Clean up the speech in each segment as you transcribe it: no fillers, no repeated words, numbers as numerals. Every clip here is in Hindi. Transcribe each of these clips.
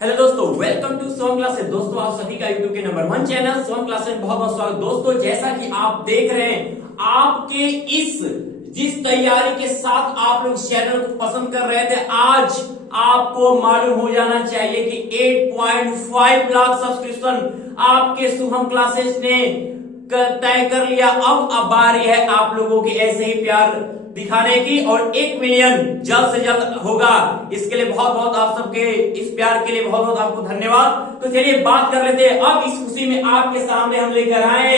हेलो दोस्तों, वेलकम टू सोम क्लासेस। दोस्तों, आप सभी का यूट्यूब के नंबर 1 चैनल सोम क्लासेस बहुत बहुत स्वागत। दोस्तों, जैसा कि आप देख रहे हैं, आपके जिस तैयारी के साथ आप लोग चैनल को पसंद कर रहे थे, आज आपको मालूम हो जाना चाहिए कि 8.5 लाख सब्सक्रिप्शन आपके शुभम क्लासेस ने तय कर लिया। अब बारी है आप लोगों की ऐसे ही प्यार दिखाने की और 1 मिलियन जल्द से जल्द होगा। इसके लिए बहुत बहुत आप सबके इस प्यार के लिए बहुत बहुत आपको धन्यवाद। तो चलिए बात कर लेते हैं। अब इस खुशी में आपके सामने हम लेकर आए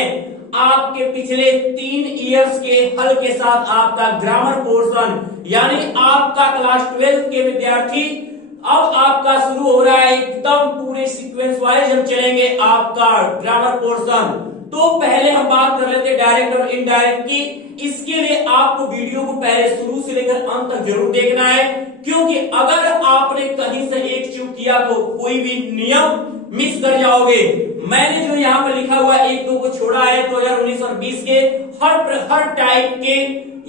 आपके पिछले 3 इयर्स के हल के साथ आपका ग्रामर पोर्शन, यानी आपका क्लास 12 के विद्यार्थी। अब आपका शुरू हो रहा है एकदम पूरे सीक्वेंस वाइज हम चलेंगे आपका ग्रामर पोर्शन। तो पहले हम बात कर लेते हैं डायरेक्ट और इनडायरेक्ट की। इसके लिए आपको वीडियो को पहले शुरू से लेकर अंत तक जरूर देखना है, क्योंकि अगर आपने कहीं से एक चूक किया तो कोई भी नियम मिस कर जाओगे। मैंने जो यहाँ पर लिखा हुआ 1-2 को छोड़ा है 2019 और 20 के हर टाइप के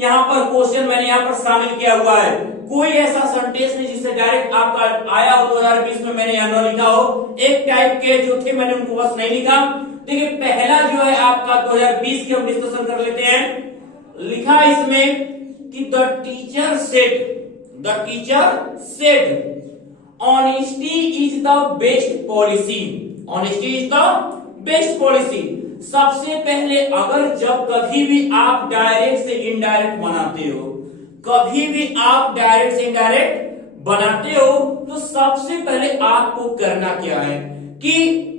यहाँ पर क्वेश्चन मैंने यहाँ पर शामिल किया हुआ है। कोई ऐसा सेंटेंस नहीं जिससे डायरेक्ट आपका आया हो 2020 में मैंने यहाँ न लिखा हो। एक टाइप के जो थे मैंने उनको बस नहीं लिखा। देखिए, पहला जो है आपका 2020 की हम डिस्कशन कर लेते हैं। लिखा इसमें कि the teacher said honesty is the best policy. Honesty is the best policy. सबसे पहले अगर जब कभी भी आप डायरेक्ट से इनडायरेक्ट बनाते हो, कभी भी आप डायरेक्ट से इनडायरेक्ट बनाते हो, तो सबसे पहले आपको करना क्या है कि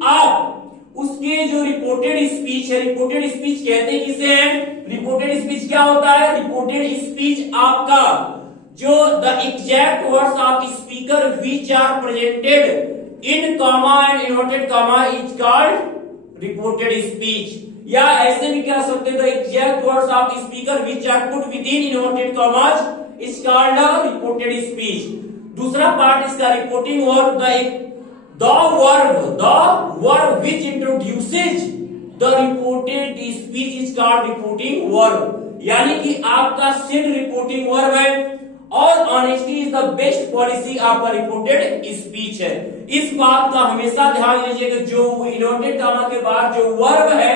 आप उसके जो रिपोर्टेड स्पीच है, रिपोर्टेड स्पीच कहते हैं किसे है? रिपोर्टेड स्पीच क्या होता है? रिपोर्टेड स्पीच आपका जो the exact words of speaker which are presented in comma and inverted comma is called reported speech. या ऐसे भी कह सकते हैं the exact words of speaker which are put within inverted commas is called reported speech. दूसरा पार्ट इसका reporting verb, the verb which introduces the reported speech is called reporting verb। यानी कि आपका सिड रिपोर्टिंग वर्ब है और honesty is the best policy आपका रिपोर्टेड स्पीच है। इस बात का हमेशा ध्यान दीजिएगा, जो इन्वर्टेड कॉमा के बाद जो वर्ब है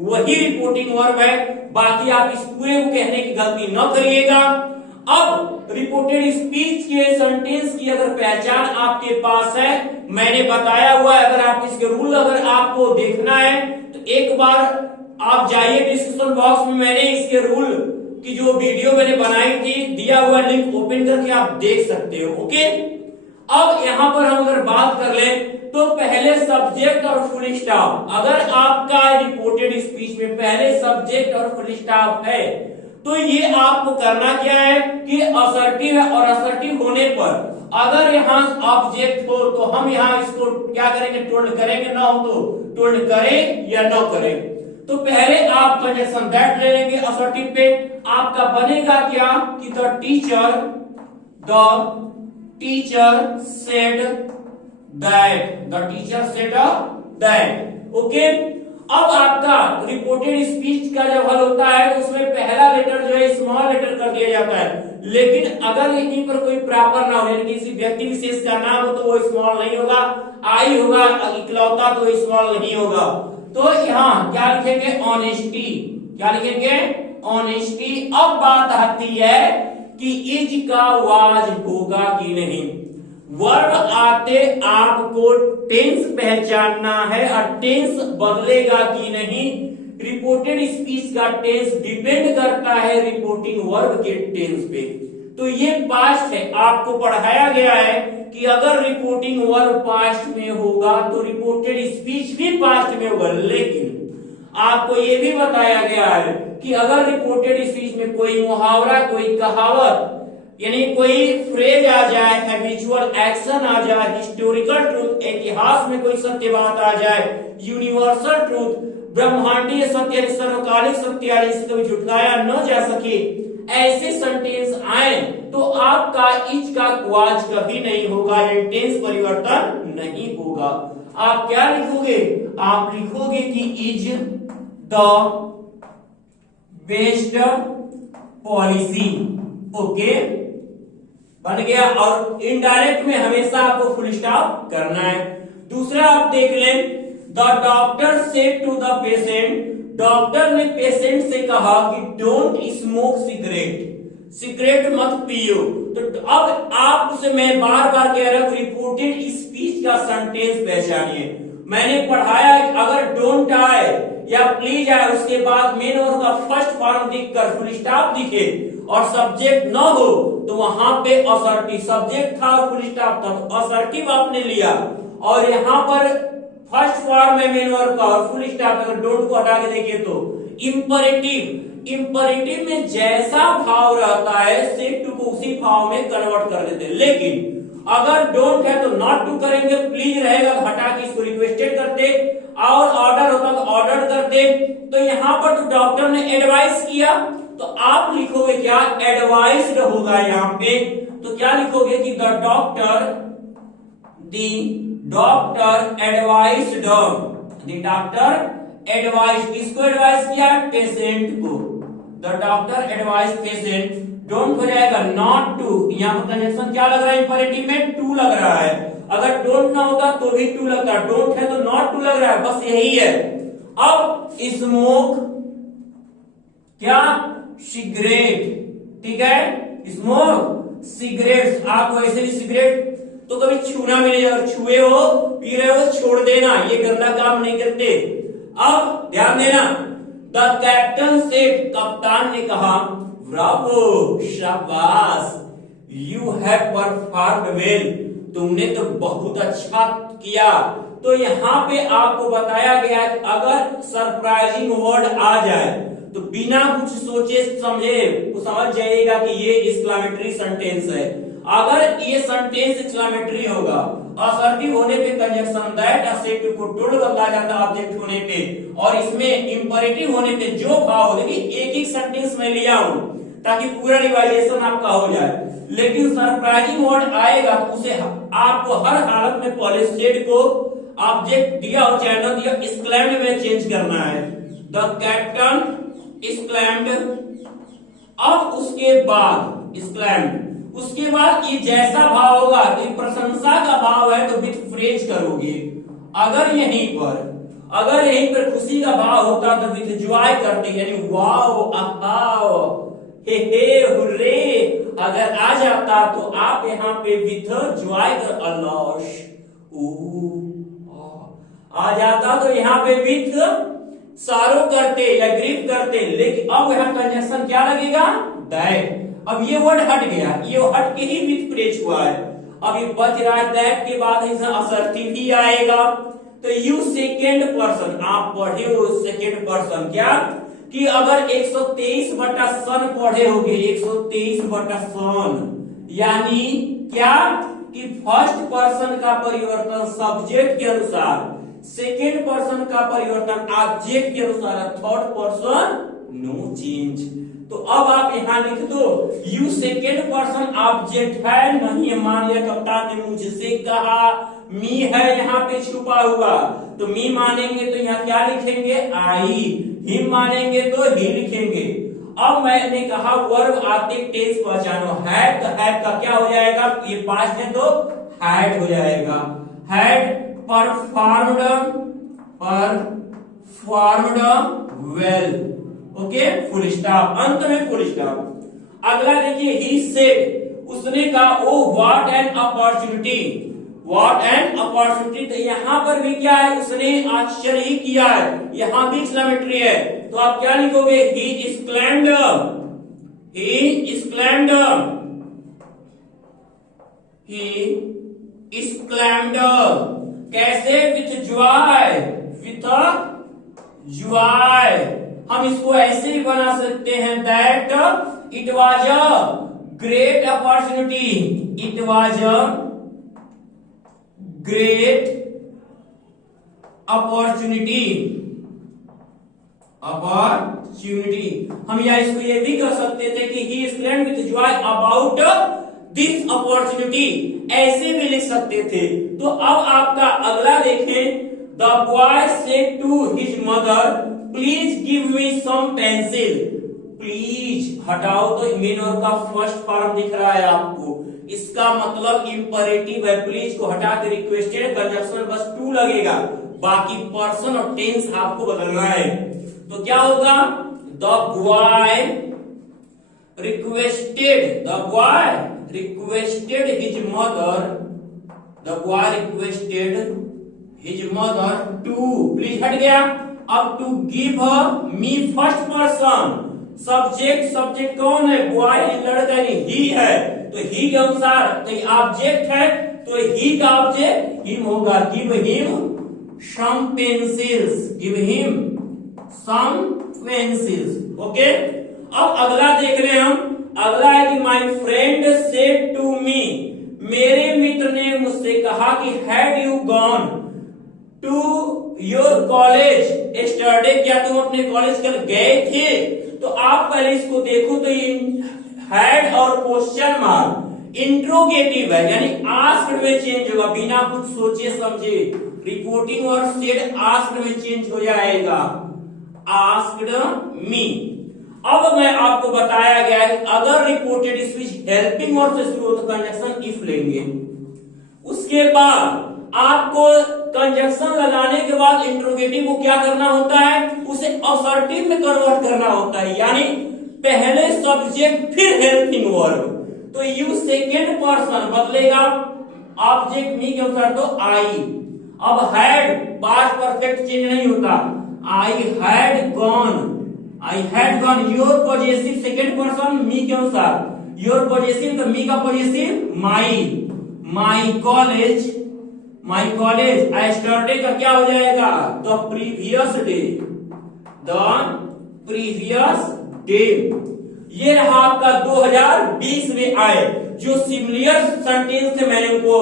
वही रिपोर्टिंग वर्ब है। बाकी आप इस पूरे को कहने की गलती न करिएगा। अब रिपोर्टेड स्पीच के सेंटेंस की अगर पहचान आपके पास है, मैंने बताया हुआ है। अगर आप इसके रूल अगर आपको देखना है तो एक बार आप जाइए डिस्क्रिप्शन बॉक्स में, मैंने इसके रूल की जो वीडियो मैंने बनाई थी, दिया हुआ लिंक ओपन करके आप देख सकते हो। ओके, अब यहां पर हम अगर बात कर ले तो पहले सब्जेक्ट और फुल स्टॉप। अगर आपका रिपोर्टेड स्पीच में पहले सब्जेक्ट और फुल स्टॉप है तो ये आपको करना क्या है कि असर्टिव है, और असर्टिव होने पर अगर यहाँ ऑब्जेक्ट हो तो हम यहाँ इसको क्या करेंगे? टोल्ड करेंगे। ना हो तो टोल्ड करें या न करें। तो पहले आप कंजक्शन दैट ले लेंगे असर्टिव पे। आपका बनेगा क्या कि the teacher said that. Okay, अब आपका रिपोर्टेड स्पीच का जब हल होता है उसमें पहला लेटर जो है स्मॉल लेटर कर दिया जाता है। लेकिन अगर यहीं पर कोई प्रॉपर ना हो, यानी किसी व्यक्ति विशेष का नाम हो तो वो स्मॉल नहीं होगा, आई होगा इकलौता तो स्मॉल नहीं होगा। तो यहाँ क्या लिखेंगे? ऑनेस्टी। क्या लिखेंगे? ऑनेस्टी। अब बात आती है कि इज का वाज होगा कि नहीं। वर्ब आते आपको टेंस पहचानना है और टेंस बदलेगा कि नहीं। रिपोर्टेड स्पीच का टेंस डिपेंड करता है रिपोर्टिंग वर्ब के टेंस पे। तो ये पास्ट है, आपको पढ़ाया गया है कि अगर रिपोर्टिंग वर्ब पास्ट में होगा तो रिपोर्टेड स्पीच भी पास्ट में होगा। लेकिन आपको ये भी बताया गया है कि अगर रिपोर्टेड स्पीच में कोई मुहावरा, कोई कहावत, यानी कोई फ्रेज आ जाए, हैबिचुअल एक्शन आ जाए, हिस्टोरिकल ट्रूथ, इतिहास में कोई सत्य बात आ जाए, यूनिवर्सल ट्रूथ, ब्रह्मांडीय सत्य, सर्वकालिक सत्य जिसे कभी झुटलाया न जा सके, ऐसे सेंटेंस आए तो आपका इज का वाज कभी नहीं होगा, यानी टेंस परिवर्तन नहीं होगा। आप क्या लिखोगे? आप लिखोगे कि is the best policy. Okay, बन गया। और इनडायरेक्ट में हमेशा आपको फुल स्टॉप करना है। दूसरा आप देख लें, the doctor said to the patient, doctor ने पेशेंट से कहा कि डोंट स्मोक सिगरेट, सिगरेट मत पियो। तो अब आप उसे, मैं बार बार कह रहा हूं, रिपोर्टेड स्पीच का सेंटेंस पहचानिए। मैंने पढ़ाया कि अगर डोंट आए या प्लीज आए, उसके बाद मेन वर्ब का फर्स्ट फॉर्म दिखकर फुल स्टॉप दिखे और सब्जेक्ट न हो, तो वहां पे असर्टिव, सब्जेक्ट था और फुल स्टॉप था तो असर्टिव आपने लिया। और यहां पर फर्स्ट फॉर्म है मेन वर्ब का और फुल स्टॉप, अगर डोंट को हटा के देखिए तो इंपरेटिव, इंपरेटिव में जैसा भाव रहता है सेड टू को उसी भाव में कन्वर्ट कर देते हैं। लेकिन अगर डोंट है तो नॉट टू करेंगे, प्लीज रहेगा तो हटा के इसको रिक्वेस्टेड करते, और ऑर्डर होता तो ऑर्डर करते। तो यहां पर तो डॉक्टर ने एडवाइस किया तो आप लिखोगे क्या, एडवाइस्ड होगा यहाँ पे। तो क्या लिखोगे कि the doctor advised, the doctor advice, किसको एडवाइस किया, पेशेंट को। The doctor advice patient, don't हो जाएगा नॉट टू, यहाँ पर कंजंक्शन क्या लग रहा है, इंपरेटिव में टू लग रहा है। अगर डोंट ना होता तो भी टू लगता, डोंट है तो नॉट टू लग रहा है, बस यही है। अब स्मोक क्या, सिगरेट, ठीक है, स्मोक सिगरेट। आप वैसे भी सिगरेट तो कभी छूना भी नहीं, अगर छुए हो पी रहे हो छोड़ देना, ये गंदा काम नहीं करते। अब ध्यान देना, द कैप्टन सेड, कप्तान ने कहा, ब्रावो, शाबाश, यू हैव परफॉर्म्ड वेल, तुमने तो बहुत अच्छा किया। तो यहाँ पे आपको बताया गया कि अगर सरप्राइजिंग वर्ड आ जाए तो बिना कुछ सोचे समझे वो समझ जाइएगा कि ये एक्सक्लेमेटरी सेंटेंस है। अगर ये सेंटेंस एक्सक्लेमेटरी होगा, असर्टिव होने पे कंजंक्शन दैट असेट को टोल बदला जाता ऑब्जेक्ट होने पे, और इसमें इंपरेटिव होने पे जो भाव हो, देखिए एक एक सेंटेंस में लिया हूं ताकि पूरा रिवाइजेशन आपका हो जाए। लेकिन सरप्राइजिंग वर्ड आएगा तो उसे आपको हर हालत में पहले सेड को ऑब्जेक्ट दिया और चाहे न दिया एक्सक्लेम्ड में चेंज करना है। द कैप्टन एक्सक्लेम्ड, अब उसके बाद एक्सक्लेम्ड, उसके बाद ये जैसा भाव होगा तो प्रशंसा का भाव है तो विथ फ्रेज करोगे। अगर यहीं पर खुशी का भाव होता तो विथ जॉय करते, यानी वाओ, आहाओ, हे हुर्रे। अगर आ जाता तो आप यहाँ पे विथ जॉय कर, अल्लाह, आ जाता तो यहाँ पे विथ सारो करते या ग्रीफ करते। लेकिन अब यहाँ कंजंक्शन क्या लगेगा, दैट। अब ये वर्ड हट गया, ये हट के ही विथ फ्रेज हुआ है। अब ये बच रहा है दैट के बाद असर्टिव ही आएगा। तो यू सेकेंड पर्सन, आप पढ़े हो सेकेंड पर्सन, क्या कि अगर 123 बटा सन पढ़े होगे, 123 बटा सन, यानी क्या कि फर्स्ट पर्सन का परिवर्तन सब्जेक्ट के अनुसार, सेकेंड पर्सन का परिवर्तन ऑब्जेक्ट के अनुसार, थर्ड पर्सन नो चेंज। तो अब आप यहां लिख दो, यू सेकेंड पर्सन ऑब्जेक्ट है, नहीं मान लिया कप्तान ने मुझसे कहा, मी है यहाँ पे छुपा हुआ, तो मी मानेंगे तो यहाँ क्या लिखेंगे, आई, हिम मानेंगे तो ही लिखेंगे। अब मैंने कहा वर्ब आते टेंस पहचानो, हैड, तो हैड का क्या हो जाएगा, ये पास्ट है तो हैड हो जाएगा, had performed well, okay, full stop, अंत में फुल स्टॉप। अगला देखिए, ही सेड, उसने कहा, oh what an opportunity, what an opportunity. तो यहां पर भी क्या है, उसने आश्चर्य ही किया है, यहां भी एक्सक्लेमेटरी है। तो आप क्या लिखोगे, he exclaimed, he exclaimed, he exclaimed, कैसे, विथ जॉय, विथ जॉय। हम इसको ऐसे भी बना सकते हैं, that it was a great opportunity, it was a great opportunity, opportunity. हम या इसको ये भी कह सकते थे कि ही explained with Joy about this opportunity, ऐसे भी लिख सकते थे। तो अब आपका अगला देखें, the boy said to his mother, please give me some pencil. Please हटाओ तो मेन वर्ब का फर्स्ट फॉर्म दिख रहा है आपको, इसका मतलब इंपरेटिव है, प्लीज को हटा के रिक्वेस्टेड कंजक्शन बस टू लगेगा, बाकी पर्सन और टेंस आपको बदलना है। तो क्या होगा, the boy requested his mother, the boy requested his mother to, please हट गया, अब to give me first person, subject कौन है, बॉय लड़का नहीं, ही है, तो ही के अनुसार तो ऑब्जेक्ट है, तो ही का ऑब्जेक्ट हिम होगा, give him some pencils, give him some pencils. Okay, अब अगला देख रहे हैं हम, अगला है कि my friend said to me, मेरे मित्र ने मुझसे कहा कि had you gone to your college yesterday, क्या तुम अपने कॉलेज कल गए थे। तो आप पहले इसको देखो तो ये हैड और क्वेश्चन मार्क इंट्रोगेटिव है, यानी आस्क्ड में चेंज होगा बिना कुछ सोचे समझे, रिपोर्टिंग और सेड आस्क्ड में चेंज हो जाएगा, आस्क्ड मी। अब मैं आपको बताया गया है अगर रिपोर्टेड स्पीच हेल्पिंग और से शुरू हो तो कंजक्शन इफ लेंगे, उसके बाद आपको कंजक्शन लगाने के बाद इंट्रोगेटिव को क्या करना होता है, उसे असर्टिव में कन्वर्ट करना होता है, यानी पहले सब्जेक्ट फिर हेल्पिंग वर्ब, तो यू सेकेंड पर्सन बदलेगा ऑब्जेक्ट मी के अनुसार, तो आई। अब हैड पास्ट परफेक्ट चेंज नहीं होता, I had gone your possessive second person me के अनुसार, योर पॉजेसिव तो मी का पॉजेसिव माई कॉलेज यस्टरडे का क्या हो जाएगा, द प्रीवियस डे। ये रहा आपका 2020 में आए जो सिमिलर सेंटेंस थे, मैंने उनको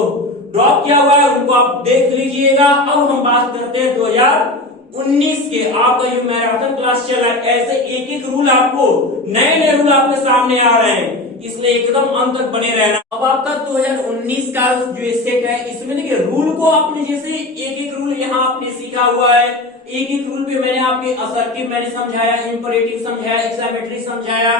ड्रॉप किया हुआ है, उनको आप देख लीजिएगा। अब हम बात करते हैं 2019 के, आपका जो मैराथन क्लास चल रहा है, ऐसे एक एक रूल आपको नए रूल आपके सामने आ रहे हैं, इसलिए एकदम अंत तक बने रहना। अब आपका 2019 का जो सेट है, इसमें देखिए रूल को आपने जैसे एक एक रूल यहाँ आपने सीखा हुआ है, एक एक रूल पे मैंने आपके असर्टिव मैंने समझाया, इंपरेटिव समझाया, एक्सामेट्री समझाया।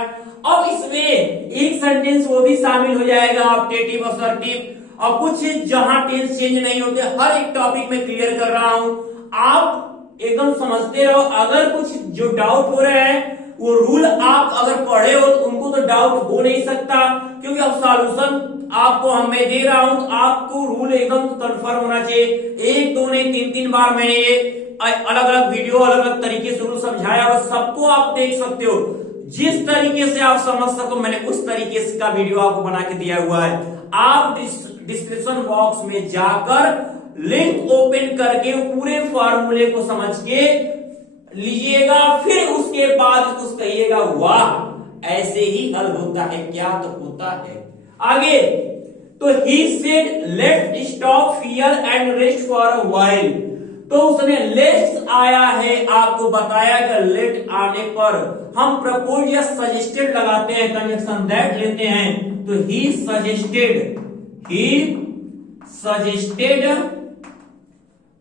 अब इसमें एक सेंटेंस वो भी शामिल हो जाएगा ऑप्टेटिव, असर्टिव, और कुछ जहां टेंस चेंज नहीं होते, हर एक टॉपिक में क्लियर कर रहा हूं, आप एकदम समझते रहो। अगर कुछ जो डाउट हो रहे हैं वो रूल आप अगर पढ़े हो तो उनको तो डाउट हो नहीं सकता, क्योंकि अब सॉल्यूशन आपको मैं दे रहा हूं, तो आपको रूल एकदम कंफर्म होना चाहिए। एक दो नहीं, तीन तीन बार मैंने ये अलग अलग वीडियो अलग अलग तरीके से रूल समझाया और सबको आप देख सकते हो, जिस तरीके से आप समझ सको मैंने उस तरीके से का वीडियो आपको बना के दिया हुआ है। आप डिस्क्रिप्शन बॉक्स में जाकर लिंक ओपन करके पूरे फार्मूले को समझ के लीजिएगा, फिर उसके बाद कुछ कहिएगा वाह ऐसे ही हल होता है, क्या तो होता है। आगे तो he said let's stop here and rest for a while, तो उसने लेट्स आया है, आपको बताया कि लेट आने पर हम प्रपोज या सजेस्टेड लगाते हैं, कंजक्शन दैट लेते हैं, तो ही सजेस्टेड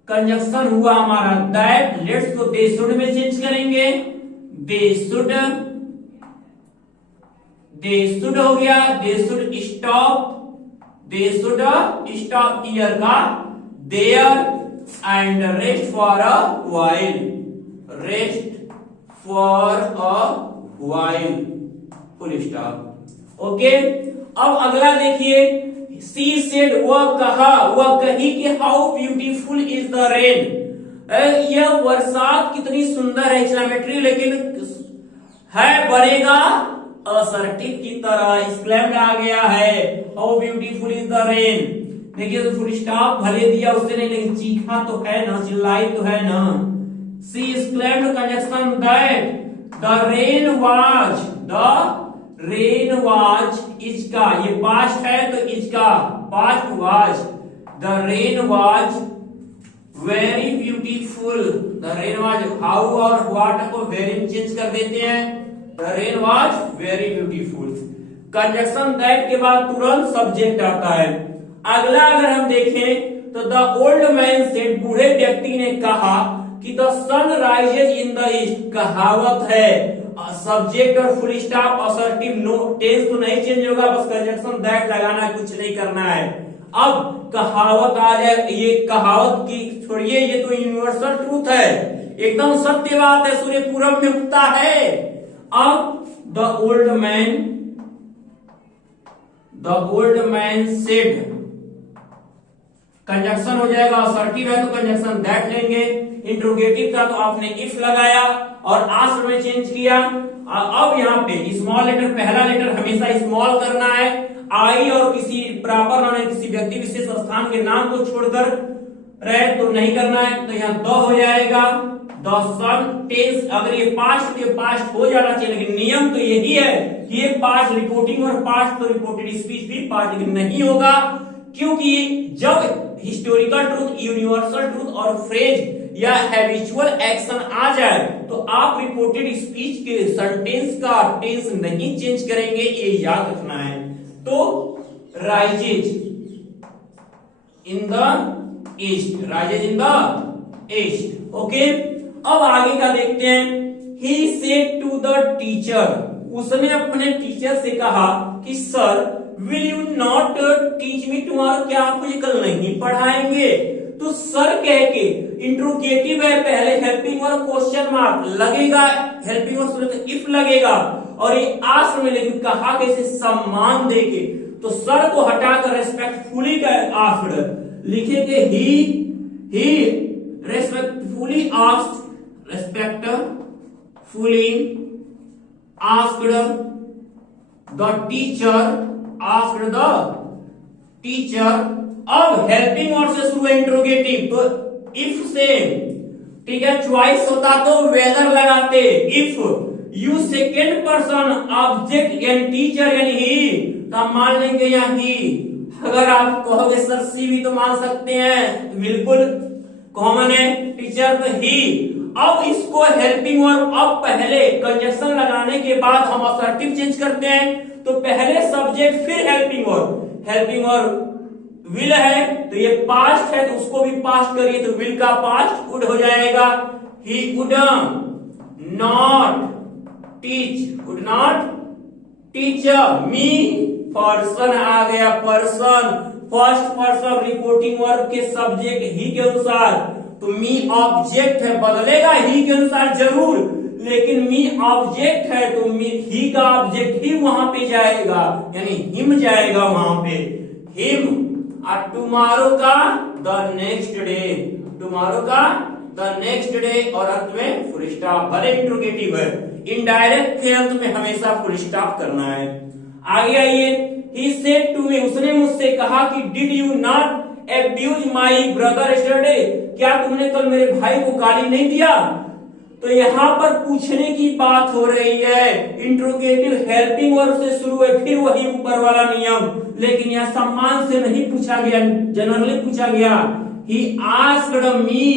कंजक्शन हुआ हमारा दैट, लेट्स को दे शुड में चेंज करेंगे, दे शुड हो गया, दे शुड स्टॉप ईयर का there and rest for a while, full stop. Okay, अब अगला देखिए, सी सेड वह कहा, वह कही कि how beautiful is the rain, यह बरसात कितनी सुंदर है, एक्सक्लेमेटरी लेकिन है बनेगा असर्टिव की तरह, एक्सक्लेम्ड आ गया है, how beautiful is the rain. देखिए तो फुल स्टॉप भले दिया उससे नहीं, लेकिन चीखा तो है ना, चिल्लाई तो है ना। She exclaimed conjunction that the rain was is का, ये पास्ट है तो इज का past was, the rain was very beautiful, the rain was how और व्हाट को वेरी चेंज कर देते हैं, the rain was very beautiful. Conjunction that के बाद तुरंत सब्जेक्ट आता है। अगला अगर हम देखें तो द ओल्ड मैन सेड, बूढ़े व्यक्ति ने कहा कि the sun rises in the east, कहावत है सब्जेक्ट और full stop assertive no tense तो नहीं चेंज होगा, बस कंजंक्शन दैट लगाना है, कुछ नहीं करना है। अब कहावत आ जाए, ये कहावत की छोड़िए, ये तो यूनिवर्सल ट्रूथ है, एकदम सत्य बात है, सूर्य पूरब में उगता है। अब the old man said, conjunction हो जाएगा, असर्टिव है तो कंजक्शन दैट लेंगे, इंट्रोगेटिव था तो आपने इफ लगाया और आस्क्ड में चेंज किया। अब यहाँ पे स्मॉल लेटर, पहला लेटर हमेशा स्मॉल करना है, आई और किसी प्रॉपर नाउन किसी व्यक्ति विशेष स्थान के नाम को छोड़कर रहे तो नहीं करना है, तो यहाँ द हो जाएगा। द सन टेंस, अगर ये पास्ट तो ये पास्ट हो जाना चाहिए, लेकिन नियम तो यही है कि ये पास्ट रिपोर्टिंग और पास्ट तो रिपोर्टेड स्पीच भी पास्ट नहीं होगा, क्योंकि जब हिस्टोरिकल ट्रूथ, यूनिवर्सल ट्रूथ और फ्रेज या हैबिचुअल एक्शन आ जाए तो आप रिपोर्टेड स्पीच के सेंटेंस का टेंस नहीं चेंज करेंगे, ये याद रखना है। तो rises in the east, rises in the east, okay. अब आगे का देखते हैं। He said to the teacher, उसने अपने टीचर से कहा कि sir will you not teach me tomorrow, क्या आप मुझे कल नहीं पढ़ाएंगे? तो सर कह के इंट्रोगेटिव है, पहले हेल्पिंग और क्वेश्चन मार्क लगेगा, हेल्पिंग और तो इफ लगेगा, और ये आस्क्ड में लेकिन कहा कैसे सम्मान देके, तो सर को हटाकर रेस्पेक्टफुली का आस्क्ड लिखेंगे, he respectfully asked, respectfully asked the teacher, asked the teacher. अब हेल्पिंग और से शुरू है इंट्रोगेटिव, तो इफ से, ठीक है, चॉइस होता तो वेदर लगाते, if you second person object यानी टीचर यानी ही, तो मान लेंगे यहाँ ही। अगर आप कहोगे सर सी भी तो मान सकते हैं, बिल्कुल कॉमन है, टीचर तो ही। अब इसको हेल्पिंग और अब पहले कंजक्शन लगाने के बाद हम असर्टिव चेंज करते हैं, तो पहले सब्जेक्ट फिर हेल्पिंग और विल है, तो ये पास्ट है तो उसको भी पास्ट करिए, तो विल का पास्ट वुड हो जाएगा। He would not teach me, person आ गया, person first person reporting verb के सब्जेक्ट ही के अनुसार, तो मी ऑब्जेक्ट है, बदलेगा ही के अनुसार जरूर, लेकिन मी ऑब्जेक्ट है तो ही का ऑब्जेक्ट ही वहां पे जाएगा, यानी हिम जाएगा वहां पे, हिम। और टुमारो का द नेक्स्ट डे, टुमारो का द नेक्स्ट डे, और अंत में फुल स्टॉप, भले इंट्रोगेटिव है, इनडायरेक्ट के अंत में हमेशा फुल स्टॉप करना है। आगे आइए, ही सेड टू मी, उसने मुझसे कहा कि did you not abuse my brother yesterday, क्या तुमने कल मेरे भाई को गाली नहीं दिया? तो यहाँ पर पूछने की बात हो रही है, इंट्रोगेटिव हेल्पिंग वर्ब से शुरू है, फिर वही ऊपर वाला नियम, लेकिन यह सम्मान से नहीं पूछा गया, जनरली पूछा गया। He asked me,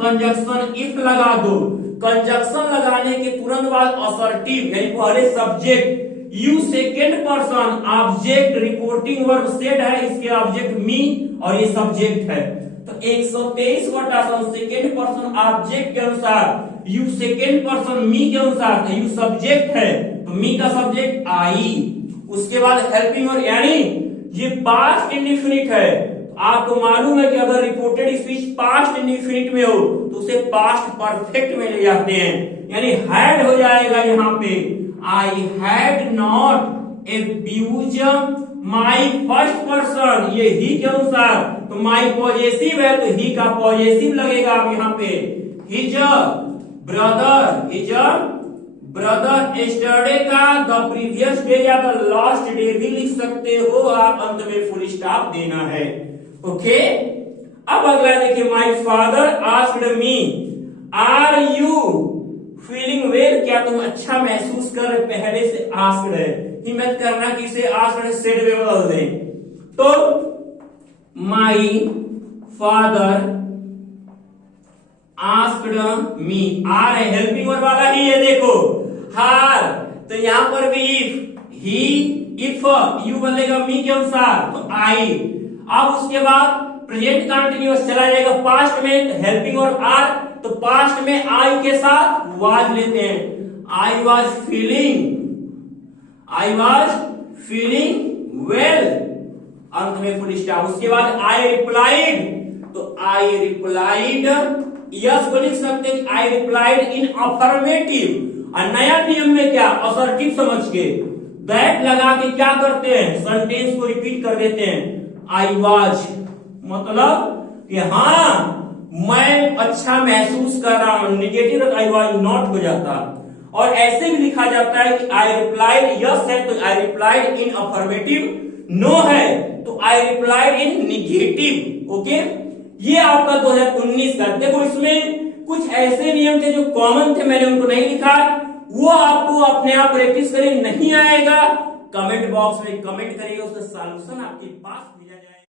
conjunction if लगा दो, कंजक्शन लगाने के तुरंत बाद असर्टिव यानी पहले subject, you second person object, reporting verb said है, इसके ऑब्जेक्ट मी और ये सब्जेक्ट है, तो 123 वटा सेकेंड पर्सन ऑब्जेक्ट के अनुसार, यू सेकेंड पर्सन मी के अनुसार, तो यू सब्जेक्ट है तो मी का सब्जेक्ट आई, उसके बाद हेल्पिंग और, यानी ये पास्ट इंडिफिनिट है, आपको मालूम है कि अगर रिपोर्टेड स्पीच पास्ट इंडिफिनिट में हो तो उसे पास्ट परफेक्ट में ले जाते हैं, यानी हैड हो जाएगा यहाँ पे, I had not abuse my first person, ये ही के अनुसार, तो माई पॉजेसिव है तो ही का पॉजेसिव लगेगा आप यहाँ पे, हिज ब्रदर यस्टरडे का द प्रीवियस डे या द लास्ट डे भी लिख सकते हो आप, अंत में फुल स्टॉप देना है, ओके। अब अगला देखिए, my father asked me are you feeling well, क्या तुम अच्छा महसूस कर रहे? पहले से आस्क्ड है, हिम्मत करना कि इसे आस्क्ड सेड में बदल दें, तो my father asked me, are है हेल्पिंग वर्ब वाला ही है, देखो हार, तो यहां पर भी ही, इफ यू बनेगा मी के अनुसार तो आई। अब उसके बाद प्रेजेंट कंटिन्यूअस चला जाएगा, पास्ट में हेल्पिंग और आर, तो पास्ट में आई के साथ वाज लेते हैं, आई वॉज फीलिंग वेल, अंत में फुल स्टॉप। उसके बाद आई रिप्लाइड, तो आई रिप्लाइड यस को लिख सकते हैं, आई रिप्लाइड इन अफर्मेटिव। और नया नियम में क्या, असर्टिव समझ के दैट लगा के क्या करते हैं, सेंटेंस को रिपीट कर देते हैं। आई वाज मतलब कि हाँ मैं अच्छा महसूस कर रहा हूं, निगेटिव आई वाज नॉट हो जाता। और ऐसे भी लिखा जाता है कि आई रिप्लाइड यस है तो I replied in affirmative, no है तो I replied in negative. Okay, ये आपका 2019 का। देखो इसमें कुछ ऐसे नियम थे जो कॉमन थे, मैंने उनको नहीं लिखा, वो आपको अपने आप प्रैक्टिस करें, नहीं आएगा कमेंट बॉक्स में कमेंट करिएगा, उसका सॉल्यूशन आपके पास मिल जाएगा।